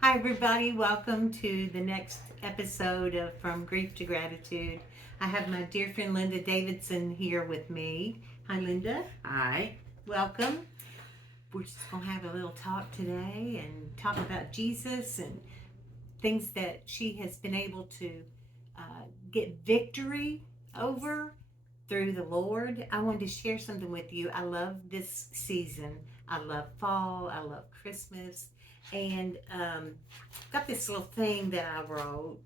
Hi, everybody. Welcome to the next episode of From Grief to Gratitude. I have my dear friend Linda Davidson here with me. Hi, Linda. Hi. Welcome. We're just going to have a little talk today and talk about Jesus and things that she has been able to get victory over through the Lord. I wanted to share something with you. I love this season. I love fall. I love Christmas. And got this little thing that I wrote.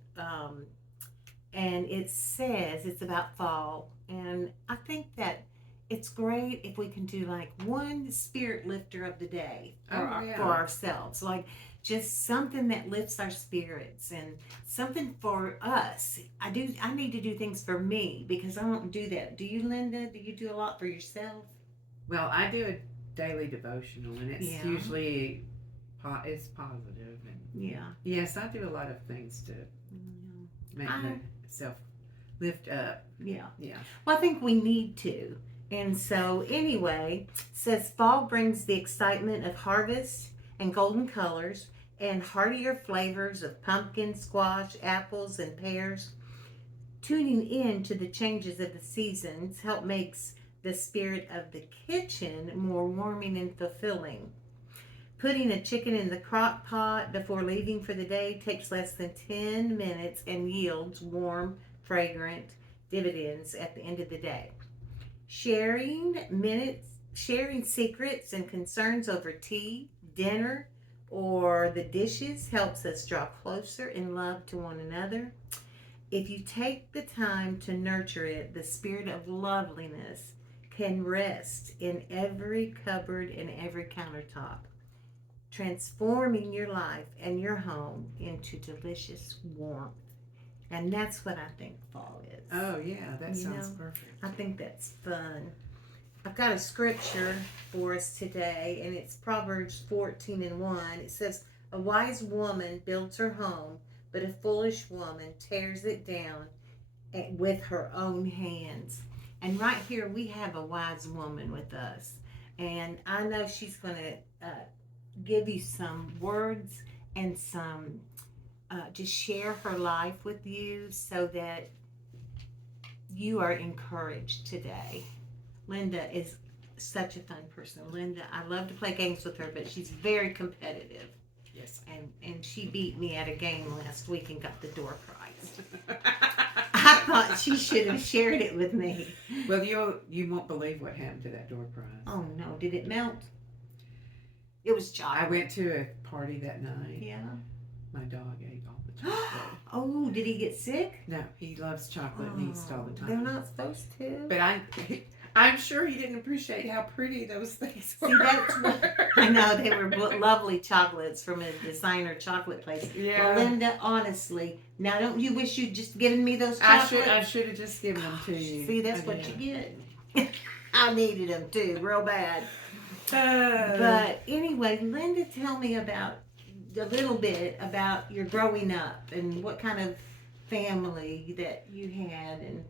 And it says it's about fall. And I think that it's great if we can do like one spirit lifter of the day for ourselves. Like just something that lifts our spirits and something for us. I need to do things for me because I don't do that. Do you, Linda? Do you do a lot for yourself? Well, I do a daily devotional, and it's Yeah. usually it's positive. And Yeah. yes, I do a lot of things to make myself lift up. Yeah. Yeah. Well, I think we need to. And so, anyway, says fall brings the excitement of harvest and golden colors and heartier flavors of pumpkin, squash, apples, and pears. Tuning in to the changes of the seasons help makes the spirit of the kitchen more warming and fulfilling. Putting a chicken in the crock pot before leaving for the day takes less than 10 minutes and yields warm, fragrant dividends at the end of the day. Sharing secrets and concerns over tea, dinner, or the dishes helps us draw closer in love to one another. If you take the time to nurture it, the spirit of loveliness can rest in every cupboard and every countertop, transforming your life and your home into delicious warmth. And that's what I think fall is. Oh, yeah, that sounds perfect. I think that's fun. I've got a scripture for us today, and it's Proverbs 14 and 1. It says, "A wise woman builds her home, but a foolish woman tears it down with her own hands." And right here, we have a wise woman with us. And I know she's going to give you some words and some just share her life with you so that you are encouraged today. Linda is such a fun person. Linda, I love to play games with her, but she's very competitive. Yes. And she beat me at a game last week and got the door prize. I thought she should have shared it with me. Well, you won't believe what happened to that door prize. Oh no, did it melt? It was chocolate. I went to a party that night. Yeah. My dog ate all the chocolate. Oh, did he get sick? No, he loves chocolate and eats it all the time. They're not supposed to. But I'm sure he didn't appreciate how pretty those things were. See, that's what I know. They were lovely chocolates from a designer chocolate place. Yeah. Well, Linda, honestly, now don't you wish you'd just given me those chocolates? I should have just given them to you. See, that's what you get. I needed them too, real bad. But anyway, Linda, tell me about a little bit about your growing up and what kind of family that you had. And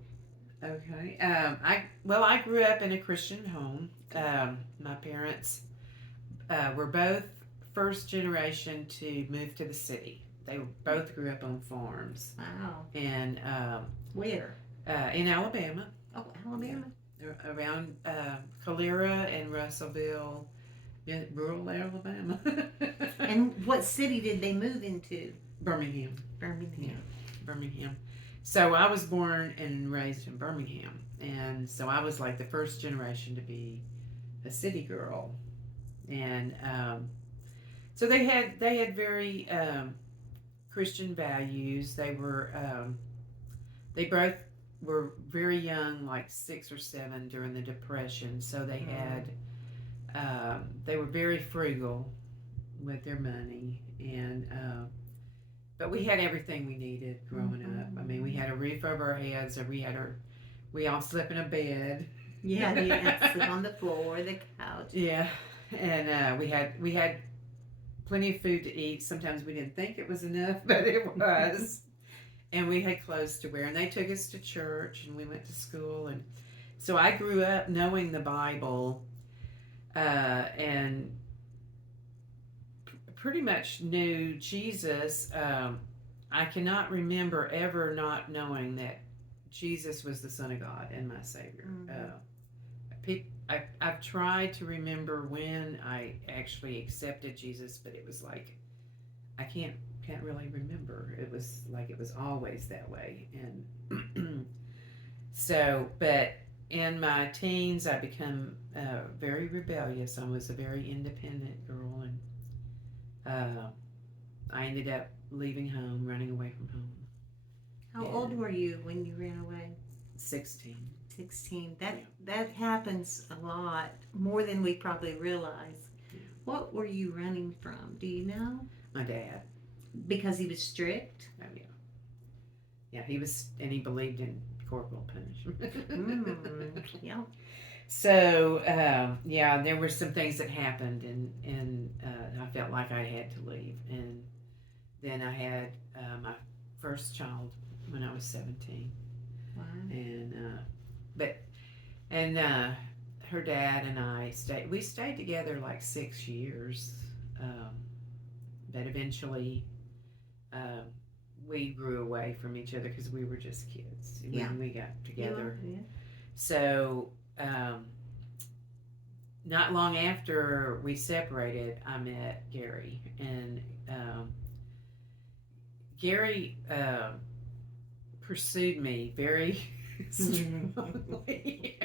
okay, I grew up in a Christian home. My parents were both first generation to move to the city. They both grew up on farms. Wow. And where? In Alabama. Oh, Alabama. Around Calera and Russellville, rural Alabama. And what city did they move into? Birmingham. Birmingham. Yeah, Birmingham. So I was born and raised in Birmingham, and so I was like the first generation to be a city girl, and so they had very Christian values. They both were very young, like 6 or 7 during the Depression. So they had they were very frugal with their money, and but we had everything we needed growing up. I mean, we had a roof over our heads, and we all slept in a bed. Yeah, you had sleep on the floor, the couch. Yeah, and we had plenty of food to eat. Sometimes we didn't think it was enough, but it was. And we had clothes to wear, and they took us to church, and we went to school, and so I grew up knowing the Bible, and pretty much knew Jesus. I cannot remember ever not knowing that Jesus was the Son of God and my Savior. I've tried to remember when I actually accepted Jesus, but it was like I can't really remember. It was like it was always that way, and so. But in my teens, I became very rebellious. I was a very independent girl, and I ended up leaving home, running away from home. How old were you when you ran away? 16. 16. That happens a lot, more than we probably realize. Yeah. What were you running from? Do you know? My dad. Because he was strict? Oh, yeah. Yeah, he was, and he believed in corporal punishment. Yeah. So, yeah, there were some things that happened, and I felt like I had to leave. And then I had my first child when I was 17. Wow. And her dad and I stayed together like 6 years, but eventually we grew away from each other because we were just kids when we got together. Yeah. So not long after we separated, I met Gary, and Gary pursued me very strongly.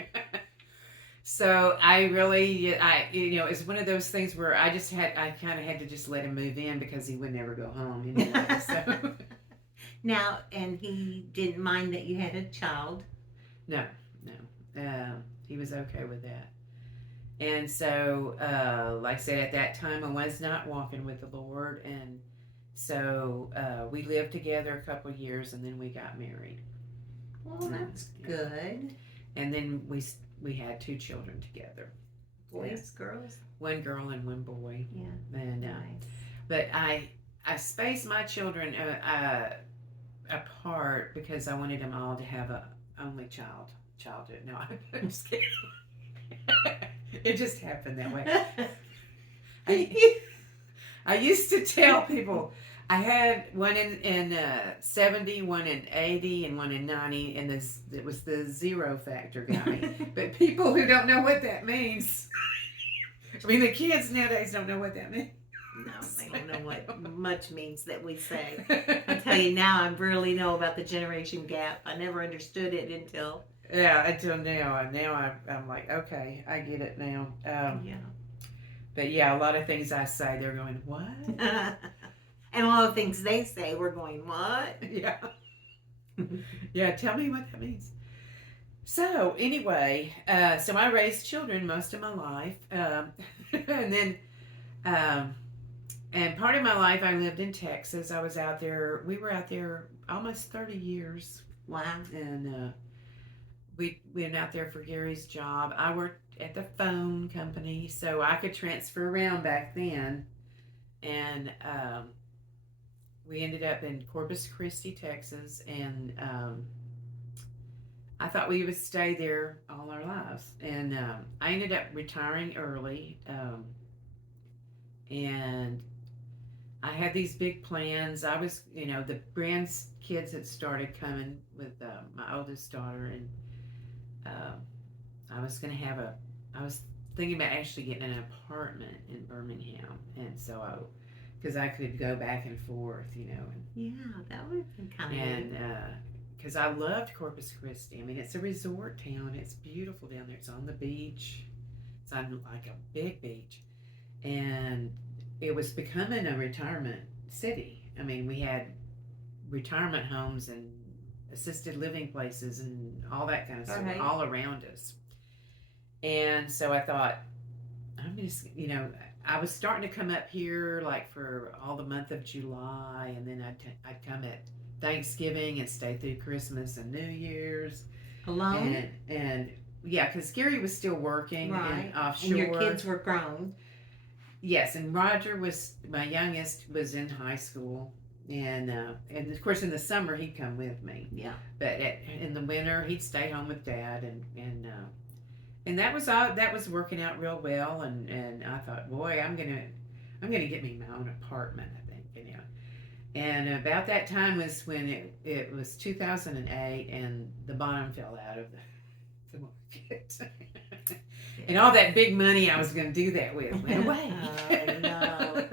So I really, it's one of those things where I kind of had to just let him move in because he would never go home anyway. So. Now, and he didn't mind that you had a child? No. He was okay with that. And so, like I said, at that time I was not walking with the Lord, and so we lived together a couple of years, and then we got married. Well, that's good. And then we had 2 children together. Boys, girls? One girl and one boy. Yeah. And nice. But I spaced my children apart because I wanted them all to have a only childhood. No, I'm just kidding. It just happened that way. I used to tell people I had one in 70, one in 80, and one in 90, and it was the zero factor guy. But people who don't know what that means, I mean, the kids nowadays don't know what that means. No, they don't know what much means that we say. I tell you now, I really know about the generation gap. I never understood it until... Yeah, until now. And now I'm like, okay, I get it now. Yeah. But yeah, a lot of things I say, they're going, what? And a lot of things they say, we're going, what? Yeah. Yeah, tell me what that means. So anyway, so I raised children most of my life. And then, and part of my life I lived in Texas. We were out there almost 30 years. Wow. And we went out there for Gary's job. I worked at the phone company, so I could transfer around back then. And we ended up in Corpus Christi, Texas, and I thought we would stay there all our lives. And I ended up retiring early, and I had these big plans. I was, the grandkids had started coming with my oldest daughter, and I was thinking about actually getting an apartment in Birmingham, and so because I could go back and forth, and yeah, that would have been kind of and because I loved Corpus Christi. I mean, it's a resort town. It's beautiful down there. It's on the beach. It's on like a big beach, and it was becoming a retirement city. I mean, we had retirement homes and assisted living places and all that kind of stuff all around us. And so I thought, I'm just, I was starting to come up here like for all the month of July, and then I'd come at Thanksgiving and stay through Christmas and New Year's. Alone? And yeah, because Gary was still working and offshore. And your kids were grown. Yes, and Roger my youngest was in high school. And of course in the summer he'd come with me. Yeah. But in the winter he'd stay home with Dad, and that was working out real well. And I thought, boy, I'm going to get me my own apartment, I think, And about that time was when it was 2008 and the bottom fell out of the market. And all that big money I was going to do that with went away. Oh, no.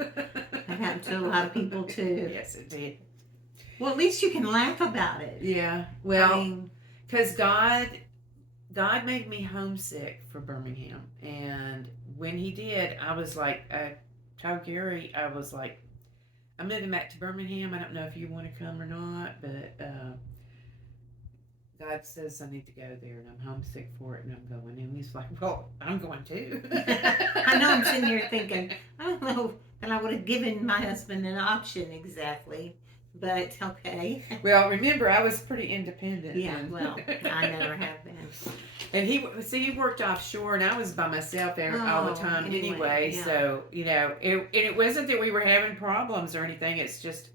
That happened to a lot of people too. Yes, it did. Well, at least you can laugh about it. Yeah. Well, because God made me homesick for Birmingham. And when he did, I was like, I told Gary, I was like, I'm moving back to Birmingham. I don't know if you want to come or not, but God says I need to go there, and I'm homesick for it, and I'm going. And he's like, well, I'm going too. I know I'm sitting here thinking, I don't know that I would have given my husband an option exactly, but okay. Well, remember, I was pretty independent. Yeah, well, I never have been. And he worked offshore, and I was by myself there all the time anyway. Yeah. So it wasn't that we were having problems or anything. It's just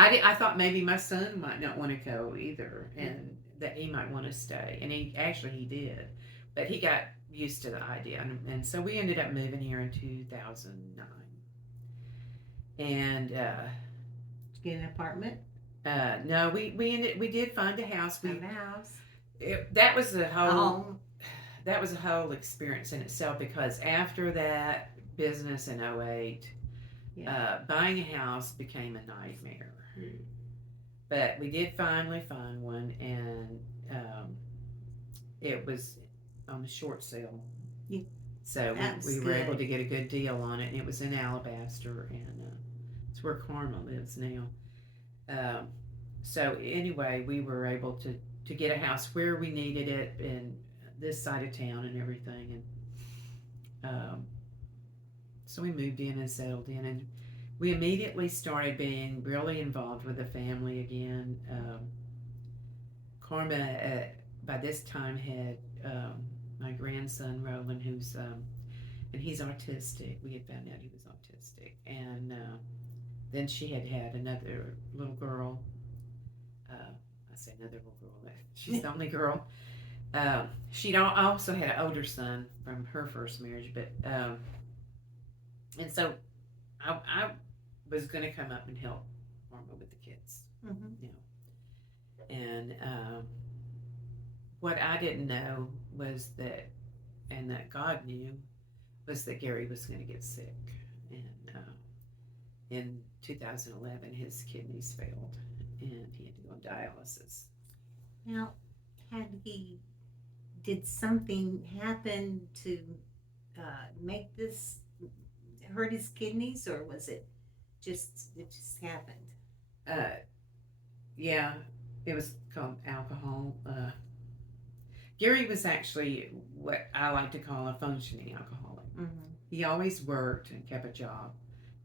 I thought maybe my son might not want to go either, and that he might want to stay, and he did, but he got used to the idea, and so we ended up moving here in 2009, and Did you get an apartment? no, we did find a house. Found a house. That was a whole experience in itself, because after that business in 2008, buying a house became a nightmare. But we did finally find one, and it was on the short sale. Yeah. So we were able to get a good deal on it, and it was in Alabaster, and it's where Karma lives now. So anyway, we were able to get a house where we needed it in this side of town and everything, and so we moved in and settled in, and we immediately started being really involved with the family again. Karma by this time had my grandson Roland, who's and he's autistic. We had found out he was autistic, and then she had another little girl. I say another little girl. She's the only girl. She'd also had an older son from her first marriage, but and so I was going to come up and help Norma with the kids, and what I didn't know was that, and that God knew, was that Gary was going to get sick, and in 2011 his kidneys failed, and he had to go on dialysis. Now, did something happen to make this hurt his kidneys, or was it just happened? Yeah, it was called alcohol. Gary was actually what I like to call a functioning alcoholic. Mm-hmm. He always worked and kept a job,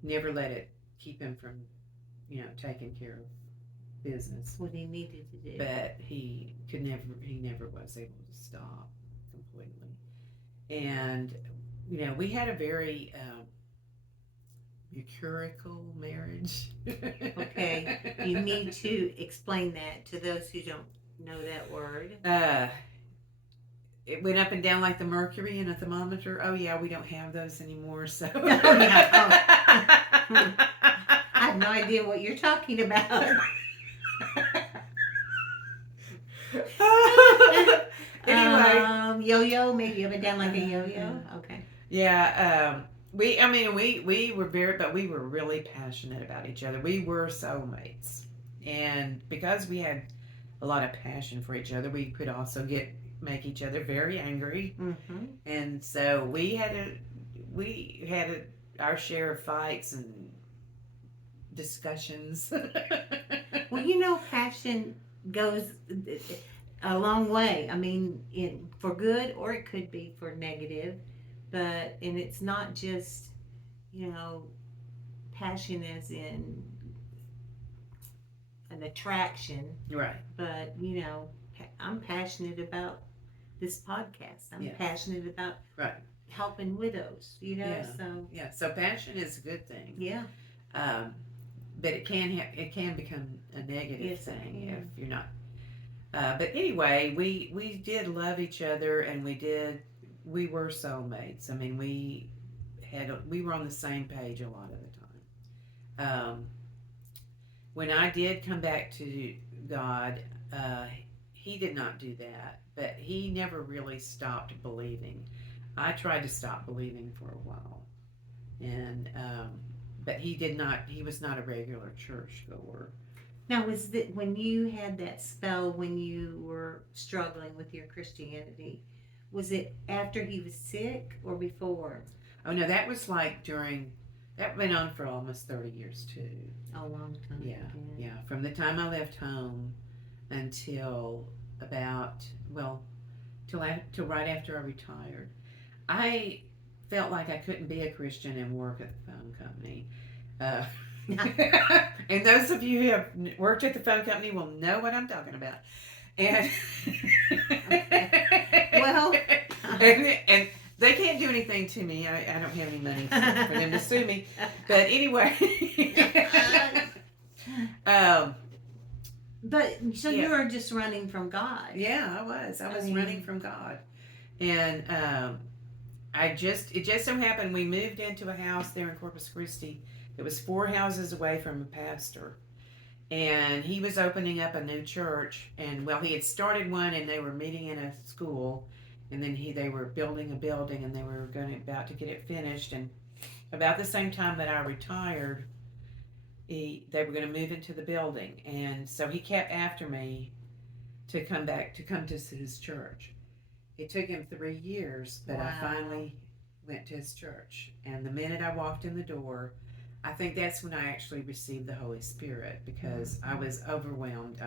never let it keep him from, taking care of business. What he needed to do. But he never was able to stop completely. And, we had a very mercurial marriage. Okay, you need to explain that to those who don't know that word. It went up and down like the mercury in a thermometer. Oh yeah, we don't have those anymore. So Oh, yeah. I have no idea what you're talking about. Anyway, yo-yo, maybe you have it down like a yo-yo. Okay. Yeah. We were really passionate about each other. We were soulmates, and because we had a lot of passion for each other, we could also make each other very angry. Mm-hmm. And so we had our share of fights and discussions. Well, passion goes a long way. I mean, for good, or it could be for negative. And it's not just, passion as in an attraction. Right. But, I'm passionate about this podcast. I'm passionate about helping widows, So passion is a good thing. Yeah. But it can become a negative thing if you're not. But anyway, we did love each other, and we were soulmates. I mean, we were on the same page a lot of the time. When I did come back to God, he did not do that, but he never really stopped believing. I tried to stop believing for a while, and but he did not. He was not a regular church goer. Now, was that when you had that spell when you were struggling with your Christianity? Was it after he was sick or before? Oh no, that was like during. That went on for almost 30 years too. A long time. Yeah, yeah. From the time I left home until about till right after I retired. I felt like I couldn't be a Christian and work at the phone company. Uh, and those of you who have worked at the phone company will know what I'm talking about. And okay. Well, and they can't do anything to me. I don't have any money for them to sue me. But anyway, but so you were just running from God. Yeah, I was. I was running from God, and it just so happened we moved into a house there in Corpus Christi that was 4 houses away from a pastor, and he was opening up a new church, and he had started one, and they were meeting in a school, and then they were building a building, and they were about to get it finished, and about the same time that I retired, they were going to move into the building, and so he kept after me to come to his church. It took him 3 years, but Wow. I finally went to his church, and the minute I walked in the door, I think that's when I actually received the Holy Spirit, because I was overwhelmed.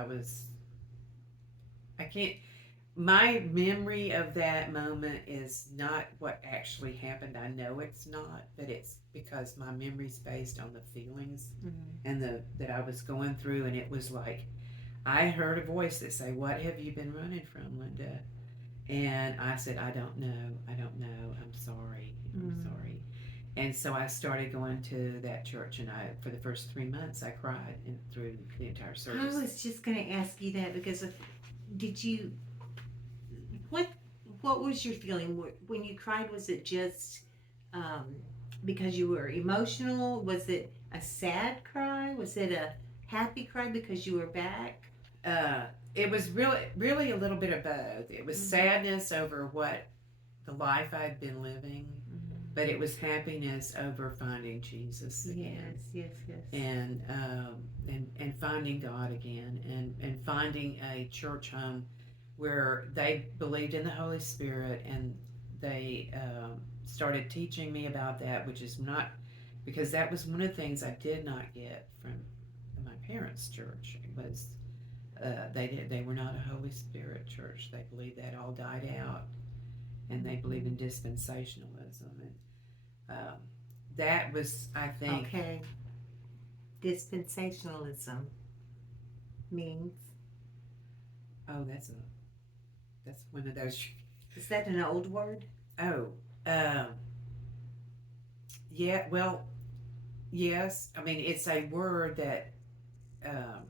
My memory of that moment is not what actually happened. I know it's not, but it's because my memory's based on the feelings and that I was going through, and it was like I heard a voice that say, "What have you been running from, Linda?" And I said, "I don't know. I'm sorry. I'm sorry." And so I started going to that church, and for the first 3 months, I cried through the entire service. I was just going to ask you that because did you? What was your feeling when you cried? Was it just because you were emotional? Was it a sad cry? Was it a happy cry because you were back? It was really a little bit of both. It was sadness over what the life I'd been living, but it was happiness over finding Jesus again. Yes. And finding God again, and finding a church home where they believed in the Holy Spirit, and they started teaching me about that, which is not, because that was one of the things I did not get from my parents' church. It was they were not a Holy Spirit church. They believed that all died out, and they believed in dispensationalism, and that was, I think. Okay. Dispensationalism means. Oh, that's one of those. Is that an old word? Oh, yeah. Well, yes. I mean, it's a word that, and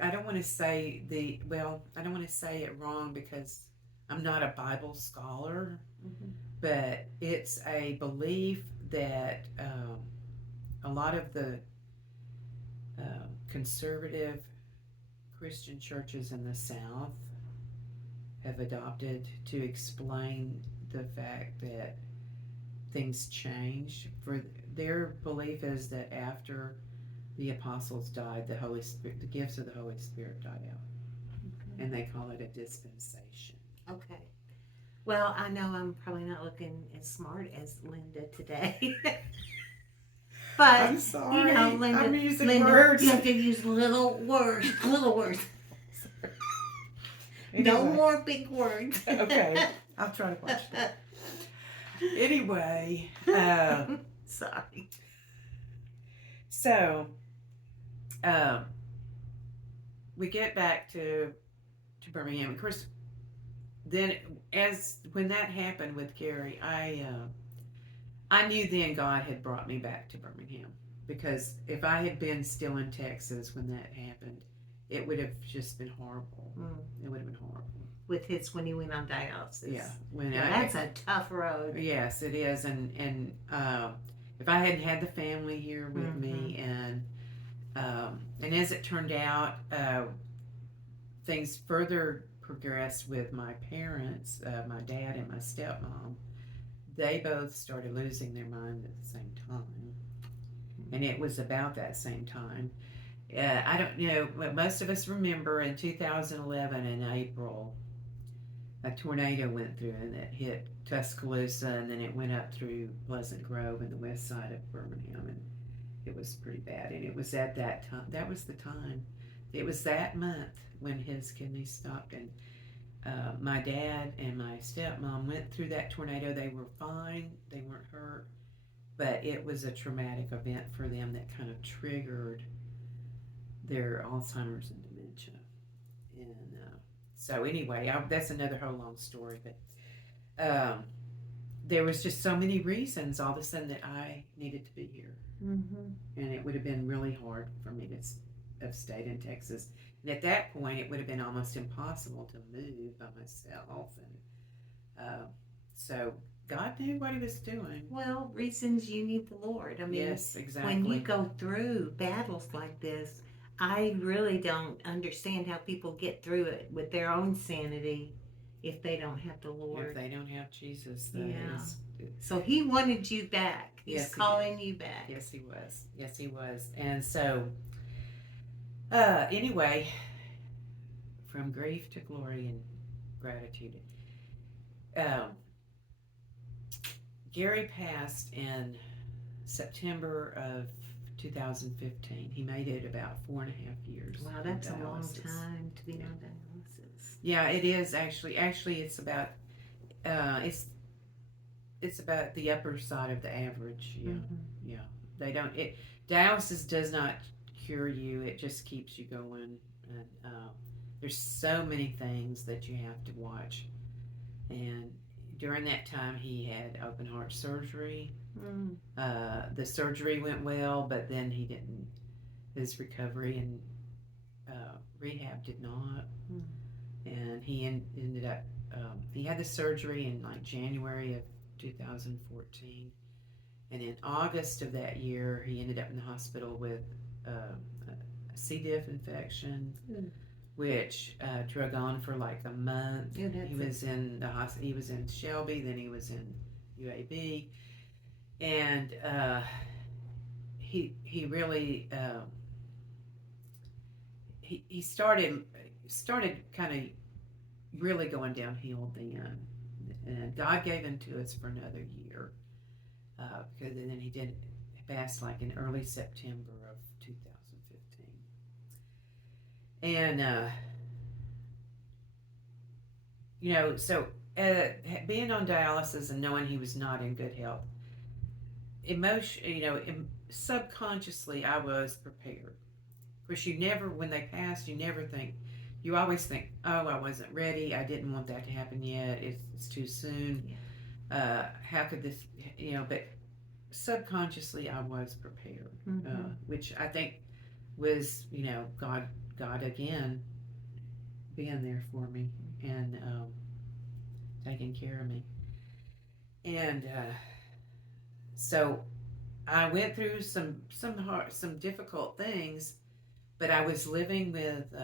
I don't want to say I don't want to say it wrong because I'm not a Bible scholar, but it's a belief that a lot of the conservative Christian churches in the South have adopted to explain the fact that things changed. For their belief is that after the apostles died, the gifts of the Holy Spirit died out, and they call it a dispensation. Okay. Well, I know I'm probably not looking as smart as Linda today. But, I'm sorry. Linda, I'm using words. You have to use little words. Anyway. No more big words. Okay. I'll try to watch that. Anyway. Sorry. So, we get back to Birmingham. Of course, then when that happened with Gary, I knew then God had brought me back to Birmingham, because if I had been still in Texas when that happened, it would have just been horrible. It would have been horrible. with his when he went on dialysis. Yeah, when That's a tough road. Yes, it is, and if I hadn't had the family here with me, and as it turned out, things further progressed with my parents, my dad and my stepmom. They both started losing their mind at the same time, and it was about that same time. I don't know, but most of us remember in 2011 in April, a tornado went through and it hit Tuscaloosa, and then it went up through Pleasant Grove and the west side of Birmingham, and it was pretty bad. And it was at that time, that was the time, it was that month when his kidneys stopped. And my dad and my stepmom went through that tornado. They were fine, they weren't hurt, but it was a traumatic event for them that kind of triggered their Alzheimer's and dementia. And so anyway, that's another whole long story, but there was just so many reasons all of a sudden that I needed to be here. And it would have been really hard for me to have stayed in Texas. And at that point, it would have been almost impossible to move by myself. And so God knew what he was doing. Well, reasons you need the Lord. I mean, yes, exactly. When you go through battles like this, I really don't understand how people get through it with their own sanity if they don't have the Lord. If they don't have Jesus, So he wanted you back. He's calling you back. Yes, he was. Yes, he was. And so, anyway, from grief to glory and gratitude. Gary passed in September of 2015. He made it about 4.5 years. Wow, that's a long time to be on dialysis. Yeah, it is actually. Actually, it's about it's about the upper side of the average. Yeah, yeah. They don't. Dialysis does not cure you. It just keeps you going. And there's so many things that you have to watch. And during that time, he had open heart surgery. The surgery went well, but then he didn't. His recovery and rehab did not. And he ended up. He had the surgery in like January of 2014, and in August of that year, he ended up in the hospital with a C. diff infection, which drug on for like a month. He was in the hospital. He was in Shelby, then he was in UAB, and he really he started kind of really going downhill then, and God gave him to us for another year, because then he did pass like in early September of 2015. And so being on dialysis and knowing he was not in good health, subconsciously I was prepared. Of course, you never, when they pass, you always think, oh, I wasn't ready, I didn't want that to happen yet, it's too soon. How could this, but subconsciously I was prepared, which I think was, God again being there for me and taking care of me. And so I went through some difficult things, but I was living with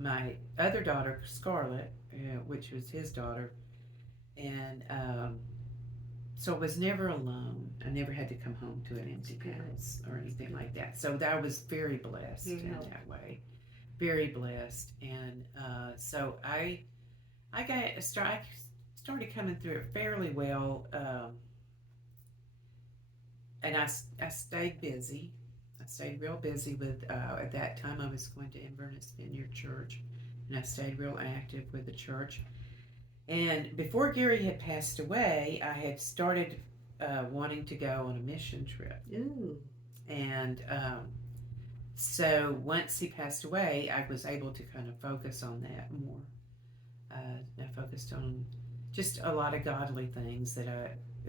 my other daughter, Scarlett, which was his daughter, and so I was never alone. I never had to come home to an empty house or anything like that. So I was very blessed in that way, very blessed. And so I started coming through it fairly well, and I stayed busy. I stayed real busy with, at that time I was going to Inverness Vineyard Church, and I stayed real active with the church. And before Gary had passed away, I had started wanting to go on a mission trip. And so once he passed away, I was able to kind of focus on that more. I focused on just a lot of godly things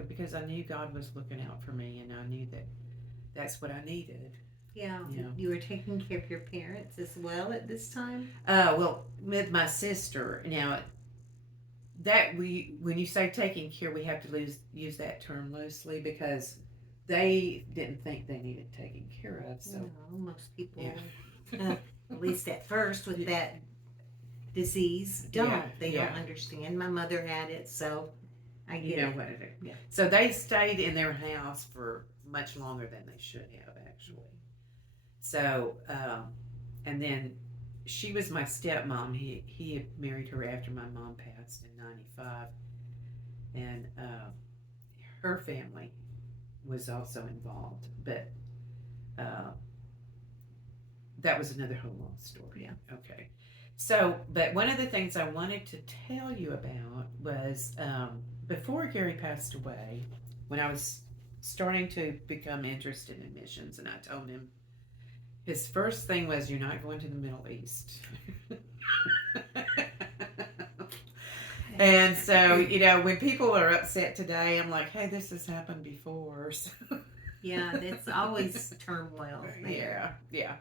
because I knew God was looking out for me, and I knew that that's what I needed. Yeah. Yeah. You were taking care of your parents as well at this time? Well, with my sister, now that when you say taking care, we have to use that term loosely because they didn't think they needed taken care of. So No, most people, yeah, at least at first with that disease, yeah, don't. They yeah. don't understand. My mother had it, so I You get know it. what it is. Yeah. So they stayed in their house for much longer than they should have, actually. So, and then she was my stepmom. He had married her after my mom passed in '95, and her family was also involved, but uh, that was another whole long story. Yeah. Okay. So, but one of the things I wanted to tell you about was before Gary passed away, when I was starting to become interested in missions, and I told him his first thing was, "You're not going to the Middle East." And so, when people are upset today, I'm like, "Hey, this has happened before." So Yeah, that's always turmoil yeah, there. yeah.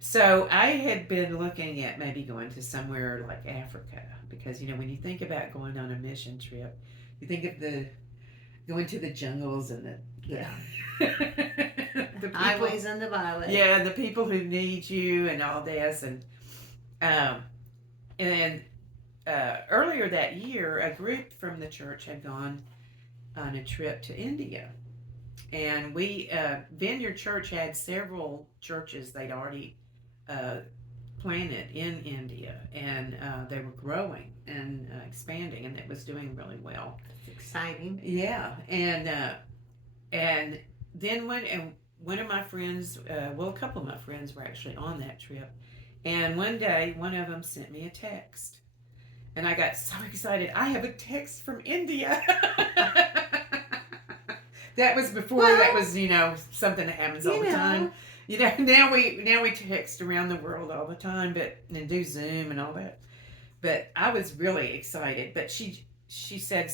So I had been looking at maybe going to somewhere like Africa because when you think about going on a mission trip, you think of the going to the jungles and the Yeah. the people, Highways and the byways. yeah, the people who need you and all this, um, and earlier that year, a group from the church had gone on a trip to India. And we, Vineyard Church had several churches they'd already uh, planted in India, and they were growing and expanding, and it was doing really well. It's exciting. Yeah, and then one of my friends, well, a couple of my friends were actually on that trip, and one day one of them sent me a text, and I got so excited. I have a text from India. That was before that was something that happens all the time. Now we text around the world all the time, and do Zoom and all that. But I was really excited. But she said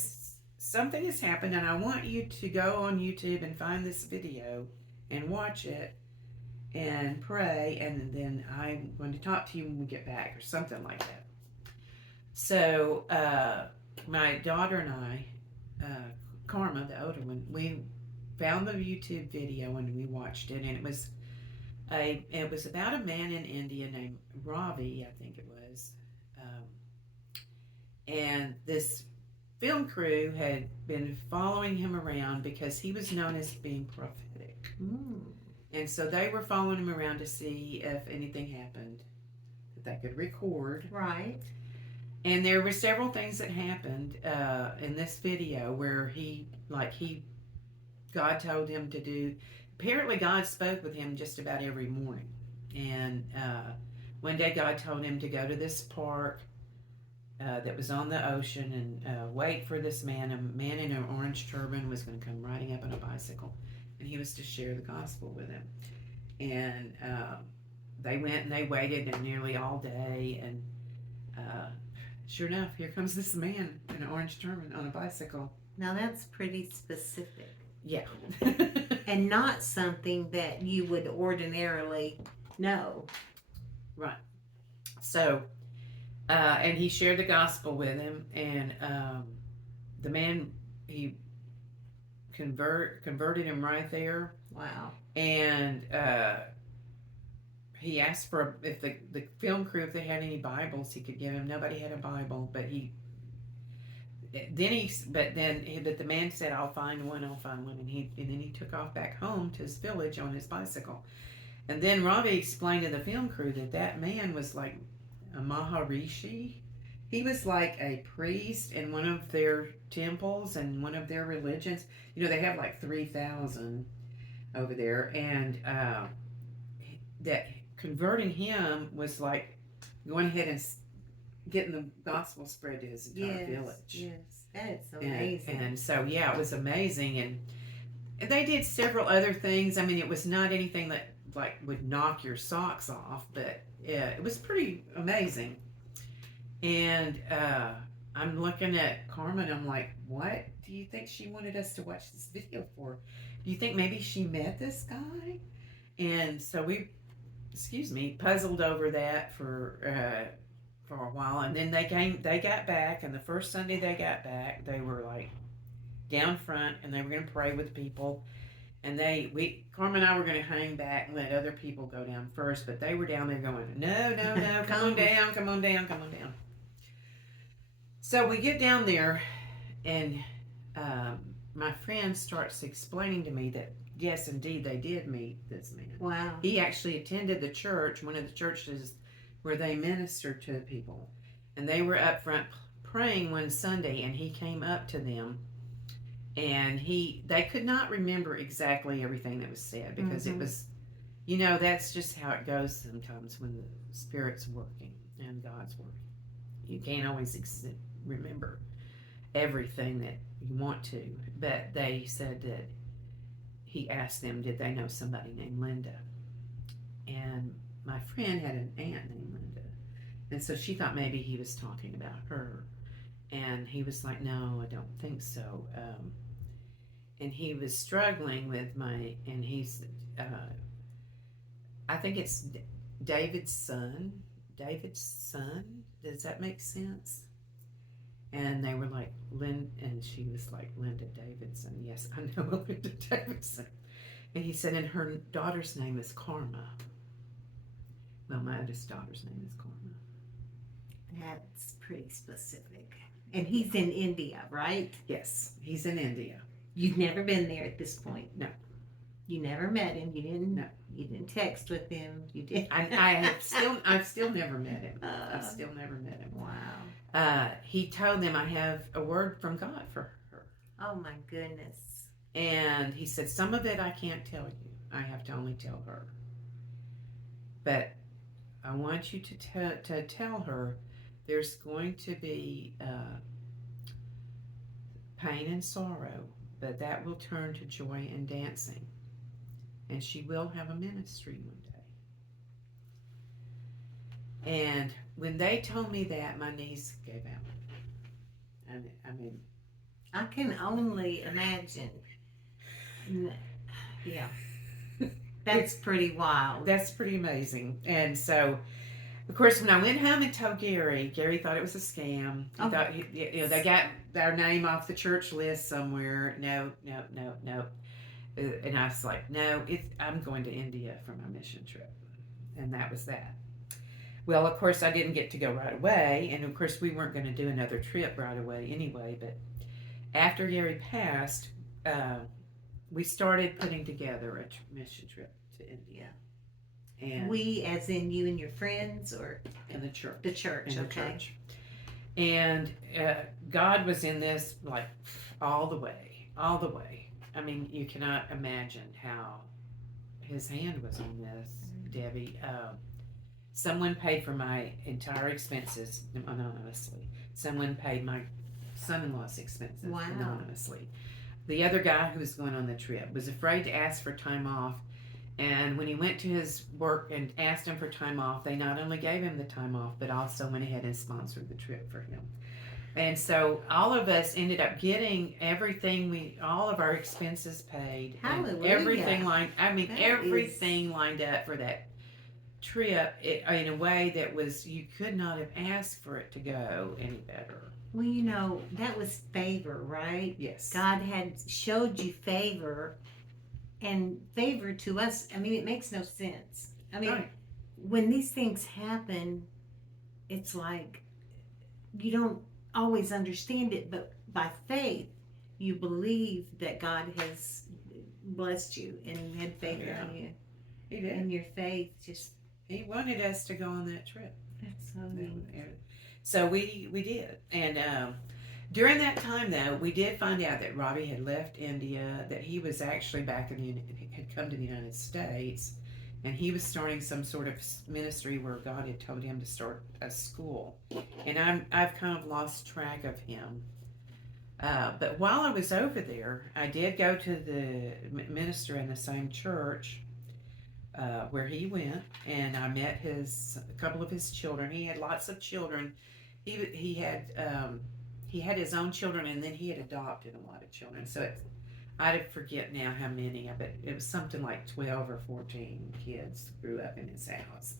something has happened, and I want you to go on YouTube and find this video and watch it and pray, and then I'm going to talk to you when we get back, or something like that. So my daughter and I, Karma, the older one, we found the YouTube video and we watched it, and it was about a man in India named Ravi, I think it was, and this film crew had been following him around because he was known as being prophetic. Mm. And so they were following him around to see if anything happened that they could record. Right. And there were several things that happened in this video where God told him to do. Apparently, God spoke with him just about every morning. And one day, God told him to go to this park that was on the ocean and wait for this man. A man in an orange turban was going to come riding up on a bicycle, and he was to share the gospel with him. And they went and they waited nearly all day, and sure enough, here comes this man in an orange turban on a bicycle. Now that's pretty specific. Yeah. And not something that you would ordinarily know. Right. So, and he shared the gospel with him, and the man, he converted him right there. Wow. And he asked for if the film crew, if they had any Bibles, he could give him. Nobody had a Bible, but the man said, I'll find one, and then he took off back home to his village on his bicycle. And then Ravi explained to the film crew that man was like a Maharishi. He was like a priest in one of their temples and one of their religions. They have like 3,000 over there, and that converting him was like going ahead and getting the gospel spread to his entire village. Yes, that's amazing. And so, yeah, it was amazing. And they did several other things. I mean, it was not anything that like would knock your socks off, but it was pretty amazing. And I'm looking at Carmen. I'm like, what do you think she wanted us to watch this video for? Do you think maybe she met this guy? And so we, puzzled over that for a while, and then they got back, and the first Sunday they got back, they were like down front, and they were going to pray with people, and Carmen and I were going to hang back and let other people go down first, but they were down there going, no, no, no, come on down, come on down, come on down. So we get down there, and my friend starts explaining to me that yes, indeed, they did meet this man. Wow. He actually attended the church, one of the churches where they ministered to people. And they were up front praying one Sunday, and he came up to them. And they could not remember exactly everything that was said because it was, that's just how it goes sometimes when the Spirit's working and God's working. You can't always remember everything that you want to. But they said that he asked them, did they know somebody named Linda? And my friend had an aunt named Linda. And so she thought maybe he was talking about her. And he was like, no, I don't think so. And he was struggling with and he's, I think it's David's son. Does that make sense? And they were like, and she was like, Linda Davidson. Yes, I know Linda Davidson. And he said, and her daughter's name is Karma. Well, my oldest daughter's name is Karma. That's pretty specific. And he's in India, right? Yes, he's in India. You've never been there at this point? No. You never met him? You didn't? No. You didn't text with him? You did? I've still never met him. I've still never met him. Wow. He told them, I have a word from God for her. Oh my goodness. And he said, some of it I can't tell you. I have to only tell her. But I want you to tell her there's going to be pain and sorrow, but that will turn to joy and dancing. And she will have a ministry one day. And when they told me that, my knees gave out. I mean, I can only imagine. Yeah. That's pretty wild. That's pretty amazing. And so, of course, when I went home and told Gary thought it was a scam. He thought, they got our name off the church list somewhere. No. And I was like, no, I'm going to India for my mission trip. And that was that. Well, of course, I didn't get to go right away. And, of course, we weren't going to do another trip right away anyway. But after Gary passed, we started putting together a mission trip to India. And we, as in you and your friends, or in the church. The church, in okay. The church. And God was in this like all the way. I mean, you cannot imagine how his hand was on this, Debbie. Someone paid for my entire expenses anonymously. Someone paid my son-in-law's expenses anonymously. The other guy who was going on the trip was afraid to ask for time off. And when he went to his work and asked him for time off, they not only gave him the time off, but also went ahead and sponsored the trip for him. And so all of us ended up getting everything, all of our expenses paid. Hallelujah. Everything lined up for that trip in a way that was, you could not have asked for it to go any better. Well, that was favor, right? Yes. God had showed you favor, and favor to us, I mean, it makes no sense. I mean, right. When these things happen, it's like you don't always understand it, but by faith, you believe that God has blessed you and had favor on you. He did. And your faith He wanted us to go on that trip. That's so neat. So we did. And during that time, though, we did find out that Robbie had left India, that he was actually back had come to the United States, and he was starting some sort of ministry where God had told him to start a school. And I've kind of lost track of him. But while I was over there, I did go to the minister in the same church where he went, and I met a couple of his children. He had lots of children. He had his own children, and then he had adopted a lot of children. So I forget now how many, but it was something like 12 or 14 kids grew up in his house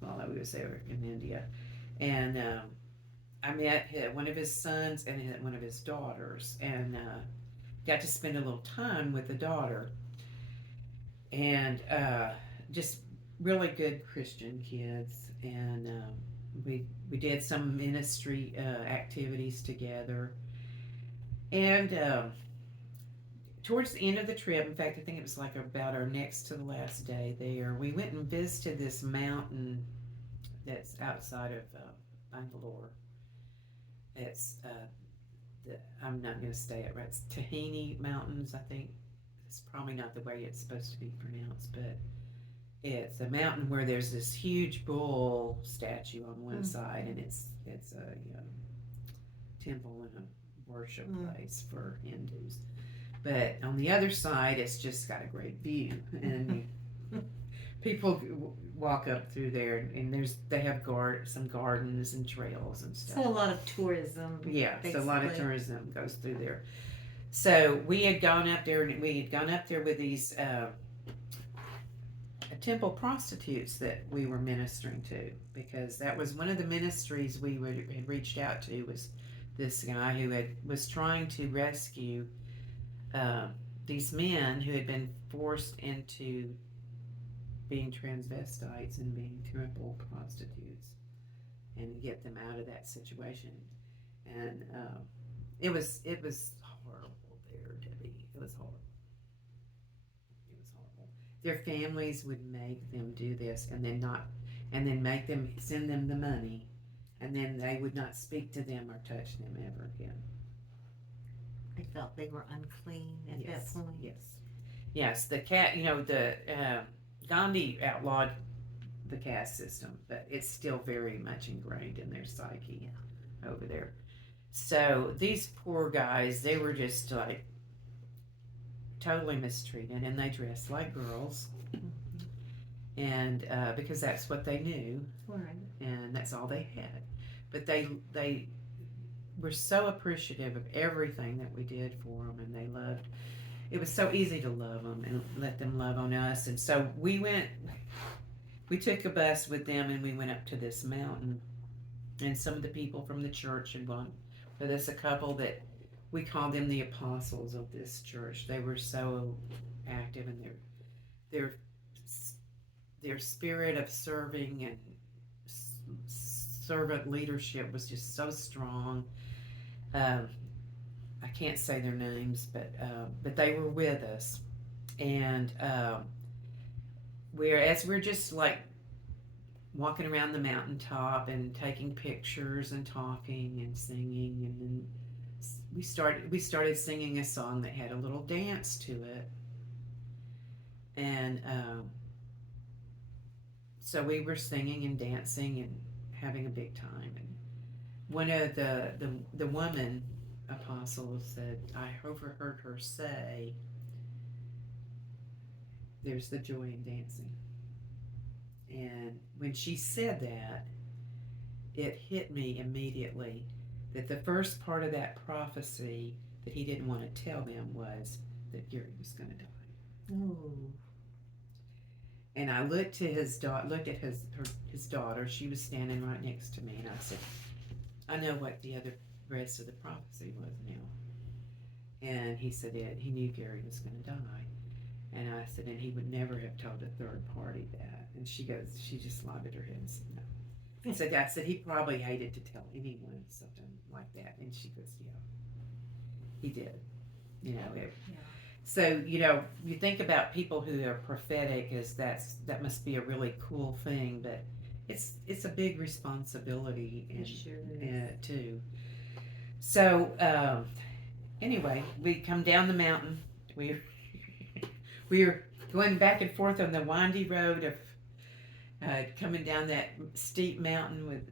while we was there in India. And I met one of his sons and one of his daughters, and got to spend a little time with the daughter. And just really good Christian kids. And we did some ministry activities together. And towards the end of the trip, in fact, I think it was like about our next to the last day there, we went and visited this mountain that's outside of Bangalore. It's I'm not going to say it right. It's Tahini Mountains, I think. It's probably not the way it's supposed to be pronounced, but it's a mountain where there's this huge bull statue on one side, and it's a temple and a worship place for Hindus. But on the other side, it's just got a great view, and people walk up through there, and they have some gardens and trails and stuff. So a lot of tourism. Yeah, basically. so a lot of tourism goes through there. So we had gone up there, and we had gone up there with these temple prostitutes that we were ministering to, because that was one of the ministries we had reached out to, was this guy who was trying to rescue these men who had been forced into being transvestites and being temple prostitutes, and get them out of that situation. And it was horrible there, Debbie. It was horrible. It was horrible. Their families would make them do this, and then make them send them the money, and then they would not speak to them or touch them ever again. They felt they were unclean at that point. Yes. The Gandhi outlawed the caste system, but it's still very much ingrained in their psyche over there. So these poor guys, they were just like totally mistreated, and they dressed like girls, and because that's what they knew, and that's all they had. But they were so appreciative of everything that we did for them, and they loved. It was so easy to love them and let them love on us. And so we took a bus with them, and we went up to this mountain, and some of the people from the church had gone with us, a couple that we call them the apostles of this church. They were so active, and their spirit of serving and servant leadership was just so strong. I can't say their names, but they were with us, and we're just like walking around the mountaintop and taking pictures and talking and singing, and then we started singing a song that had a little dance to it, and so we were singing and dancing and having a big time. And one of the woman apostles said, I overheard her say, there's the joy in dancing. And when she said that, it hit me immediately that the first part of that prophecy that he didn't want to tell them was that Gary was going to die. Oh. And I looked at his daughter. She was standing right next to me, and I said, I know what the rest of the prophecy was now. And he said he knew Gary was going to die. And I said, and he would never have told a third party that. And she just nodded her head and said no. So I said he probably hated to tell anyone something like that. And she goes, yeah, he did. So, you think about people who are prophetic as that must be a really cool thing, but it's a big responsibility too. So anyway, we come down the mountain. We're going back and forth on the windy road of coming down that steep mountain with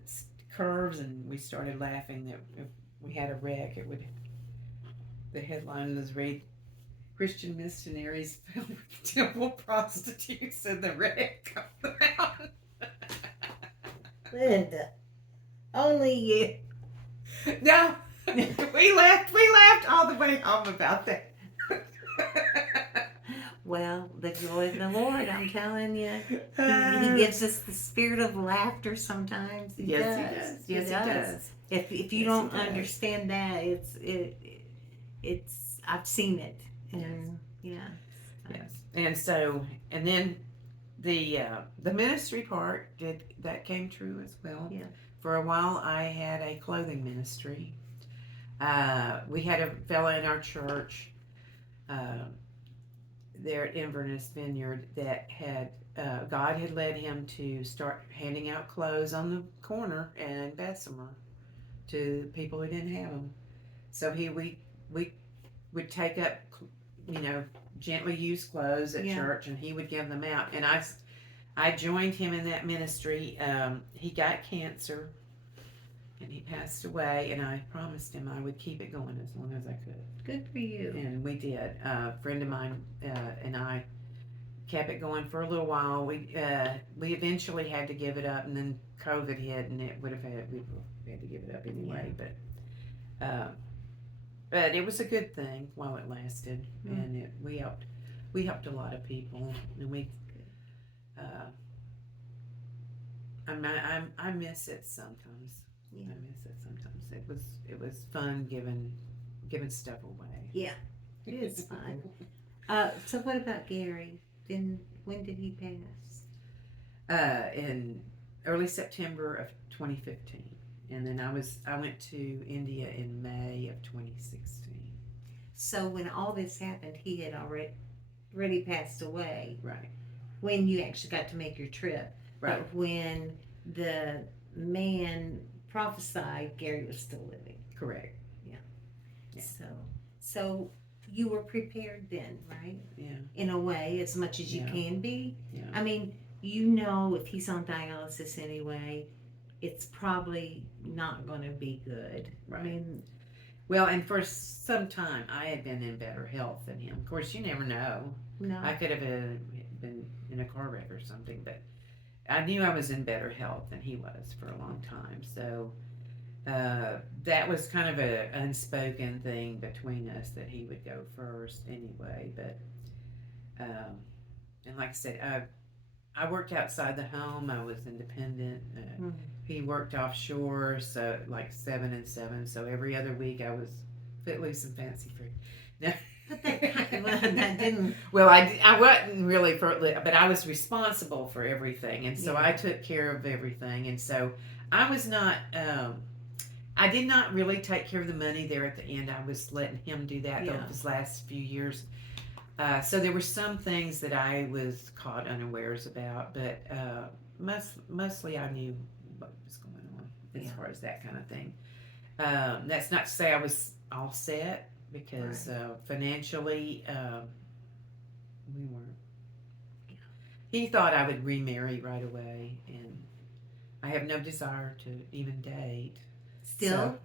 curves, and we started laughing that if we had a wreck, the headline was read, Christian missionaries fell with temple prostitutes in the wreck of the mountain. Linda, only you. No, we laughed all the way home about that. Well, the joy of the Lord, I'm telling you. He gives us the spirit of laughter sometimes. He Yes, does. he does. He Yes, he does. does. If you Yes, he don't does. understand that, it's I've seen it, and yeah. Yes. And so, and then the ministry part that came true as well. Yeah. For a while, I had a clothing ministry. We had a fella in our church uh, there at Inverness Vineyard that had God had led him to start handing out clothes on the corner in Bessemer to people who didn't have them. So we would take up, you know, gently used clothes at Yeah. church, and he would give them out. And I joined him in that ministry. He got cancer, and he passed away. And I promised him I would keep it going as long as I could. Good for you. And we did. A friend of mine and I kept it going for a little while. We eventually had to give it up, and then COVID hit, and we would have had to give it up anyway. But it was a good thing while it lasted, and we helped a lot of people, and we. I miss it sometimes. Yeah. I miss it sometimes. It was fun giving stuff away. Yeah, it is fun. So what about Gary? When did he pass? In early September of 2015, and then I went to India in May of 2016. So when all this happened, he had already passed away. Right. When you actually got to make your trip. Right. But when the man prophesied, Gary was still living. Correct. Yeah. Yeah. So you were prepared then, right? Yeah. In a way, as much as you can be. Yeah. I mean, you know, if he's on dialysis anyway, it's probably not going to be good. Right. I mean, well, and for some time, I had been in better health than him. Of course, you never know. no. I could have been in a car wreck or something, but I knew I was in better health than he was for a long time. So that was kind of an unspoken thing between us that he would go first anyway. But and like I said, I worked outside the home. I was independent. He worked offshore, so like 7 and 7. So every other week I was footloose and fancy free. No. But that didn't. Well, I wasn't really but I was responsible for everything, and so I took care of everything, and so I was not. I did not really take care of the money there at the end. I was letting him do that those last few years. So there were some things that I was caught unawares about, but mostly I knew what was going on as far as that kind of thing. That's not to say I was all set. Because financially, we weren't. He thought I would remarry right away, and I have no desire to even date. Still? So,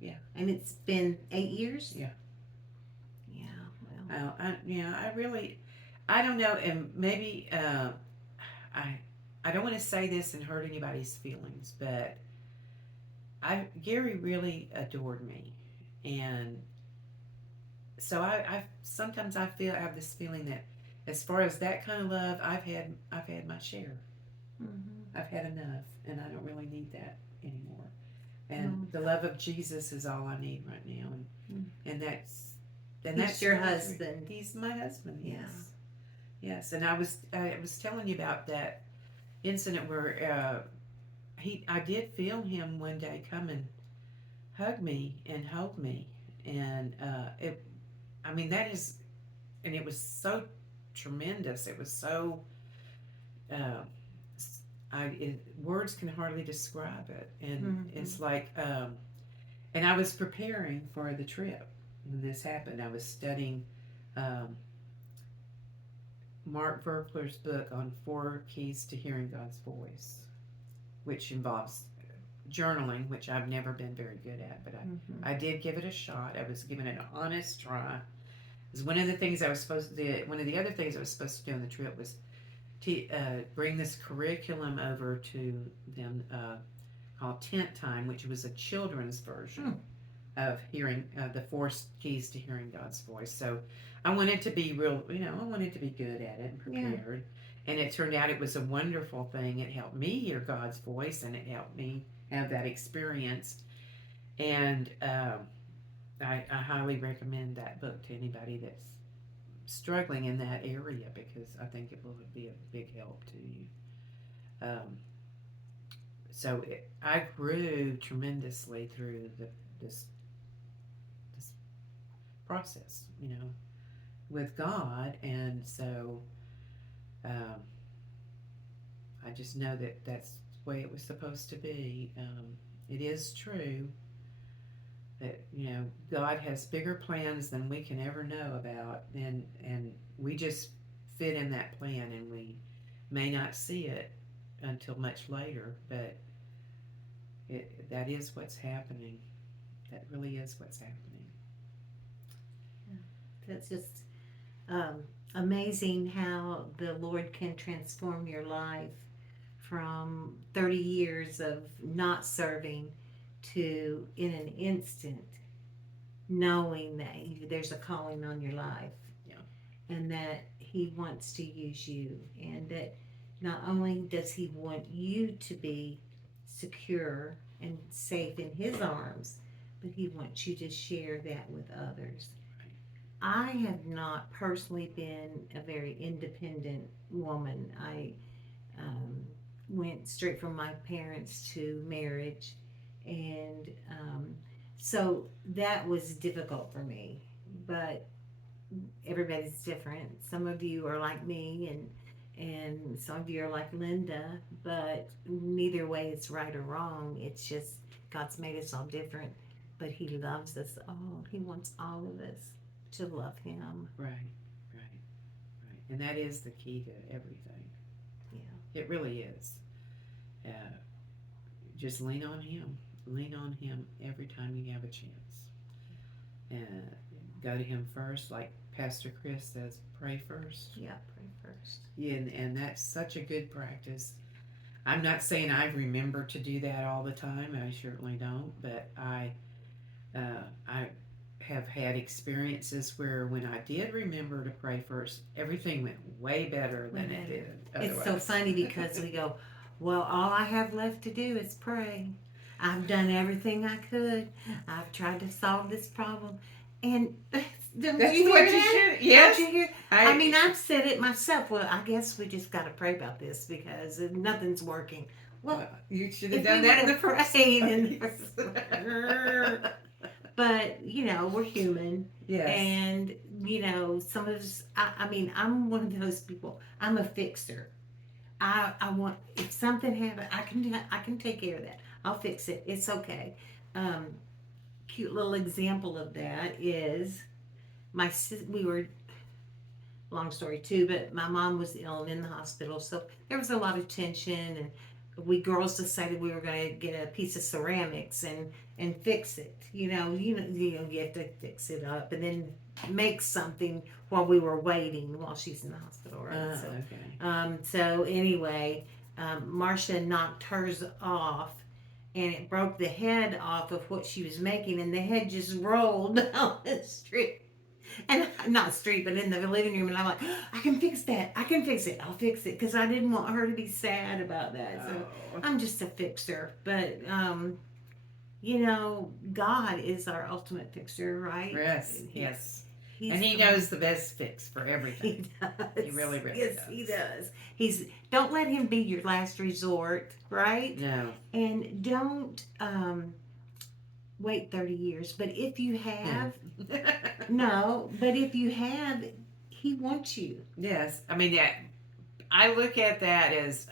yeah. And it's been 8 years? Yeah. Yeah, well. I don't know, and maybe I don't want to say this and hurt anybody's feelings, but Gary really adored me, and so I sometimes I have this feeling that as far as that kind of love, I've had my share. Mm-hmm. I've had enough, and I don't really need that anymore. And the love of Jesus is all I need right now, and that's your husband. He's my husband. Yeah. Yes. And I was telling you about that incident where I did feel him one day come and hug me and hold me, and that is, and it was so tremendous. It was so, words can hardly describe it. And it's like, and I was preparing for the trip when this happened. I was studying Mark Verkler's book on 4 Keys to Hearing God's Voice, which involves journaling, which I've never been very good at, but I did give it a shot. I was giving it an honest try. It was one of the things I was supposed to do. One of the other things I was supposed to do on the trip was to bring this curriculum over to them called Tent Time, which was a children's version of hearing the 4 keys to hearing God's voice. So I wanted to be real, I wanted to be good at it and prepared. And it turned out it was a wonderful thing. It helped me hear God's voice, and it helped me have that experience. And I highly recommend that book to anybody that's struggling in that area, because I think it will be a big help to you. Um, I grew tremendously through this this process, with God, and so um, I just know that that's the way it was supposed to be. It is true that God has bigger plans than we can ever know about, and we just fit in that plan, and we may not see it until much later, but that is what's happening. That really is what's happening. That's just amazing how the Lord can transform your life from 30 years of not serving to, in an instant, knowing that there's a calling on your life. Yeah. And that He wants to use you. And that not only does He want you to be secure and safe in His arms, but He wants you to share that with others. I have not personally been a very independent woman. I went straight from my parents to marriage, and so that was difficult for me. But everybody's different. Some of you are like me, and some of you are like Linda. But neither way is right or wrong. It's just God's made us all different, but He loves us all. He wants all of us to love Him. Right. And that is the key to everything. Yeah. It really is. Just lean on Him. Lean on Him every time you have a chance. Go to Him first, like Pastor Chris says, pray first. Yeah, pray first. Yeah, and that's such a good practice. I'm not saying I remember to do that all the time. I certainly don't. But I have had experiences where when I did remember to pray first, everything went way better than it did otherwise. It's so funny because we go, well, all I have left to do is pray. I've done everything I could. I've tried to solve this problem. And don't That's you what hear you that? should. Yes. Don't you hear? I mean, I've said it myself. Well, I guess we just got to pray about this because nothing's working. Well, you should have done that in the first place. But, we're human. Yes. And, some of us, I mean, I'm one of those people. I'm a fixer. I want, if something happens, I can take care of that. I'll fix it. It's okay. Cute little example of that is we were, long story too, but my mom was ill and in the hospital. So there was a lot of tension, and we girls decided we were going to get a piece of ceramics and fix it. You have to fix it up and then make something while we were waiting while she's in the hospital, right? Okay. So anyway, Marcia knocked hers off, and it broke the head off of what she was making, and the head just rolled down the street. And not street, but in the living room, and I'm like, I can fix that. I can fix it. I'll fix it, because I didn't want her to be sad about that. So I'm just a fixer. But God is our ultimate fixer, right? Yes. Yes. He's and He knows the best fix for everything. He does. He really does. Yes, He does. Don't let Him be your last resort, right? No. And don't wait 30 years. But if you have, but if you have, He wants you. Yes. I mean, I look at that as,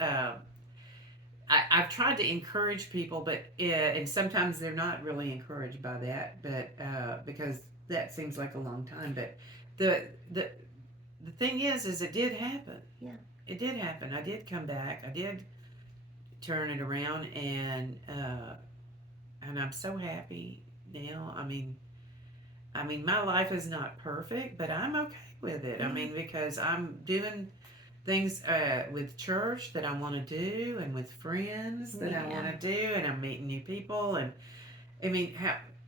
I've tried to encourage people, but, and sometimes they're not really encouraged by that, but, because that seems like a long time. But the thing is it did happen. Yeah. It did happen. I did come back. I did turn it around, and I'm so happy now. I mean, my life is not perfect, but I'm okay with it. I mean, because I'm doing things with church that I want to do, and with friends that I want to do, and I'm meeting new people, and I mean,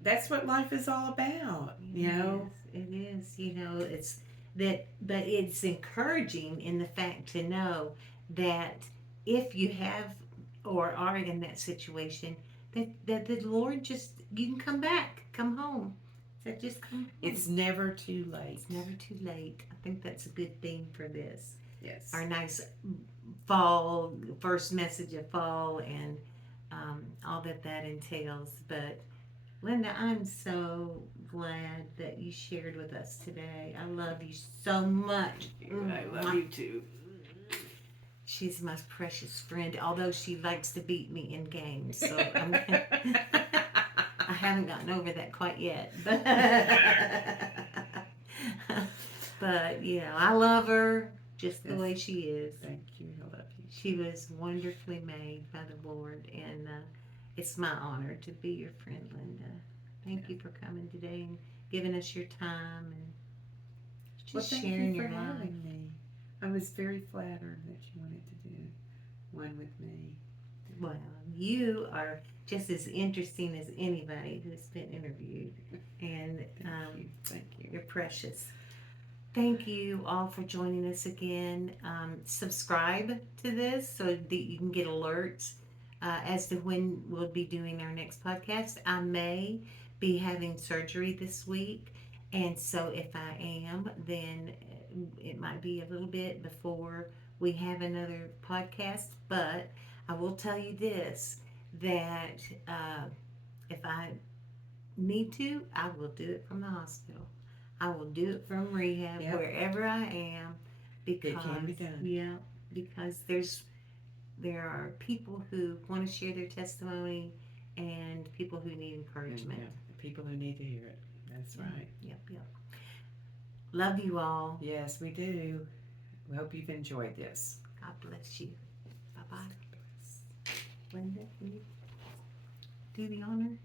that's what life is all about, you know. It is. You know, it's that, but it's encouraging in the fact to know that if you have or are in that situation, that the Lord just, you can come back, come home. That just come home. It's never too late. It's never too late. I think that's a good thing for this. Yes. Our nice fall, first message of fall, and all that entails. But Linda, I'm so glad that you shared with us today. I love you so much. I love you too. She's my precious friend, although she likes to beat me in games. So I haven't gotten over that quite yet. But you know, I love her just the way she is. Thank you. I love you. She was wonderfully made by the Lord, and it's my honor to be your friend, Linda. Thank you for coming today and giving us your time and just sharing your life. Having me. I was very flattered that you wanted to do one with me. Well, you are just as interesting as anybody who's been interviewed, and Thank you. you're precious. Thank you all for joining us again. Subscribe to this so that you can get alerts as to when we'll be doing our next podcast. I may be having surgery this week, and so if I am, then it might be a little bit before we have another podcast. But I will tell you this, that if I need to, I will do it from the hospital. I will do it from rehab, wherever I am, because it can be done. Yeah, because there are people who want to share their testimony and people who need encouragement. People who need to hear it. That's right. Yep. Love you all. Yes, we do. We hope you've enjoyed this. God bless you. Bye-bye. Linda, can you do the honor?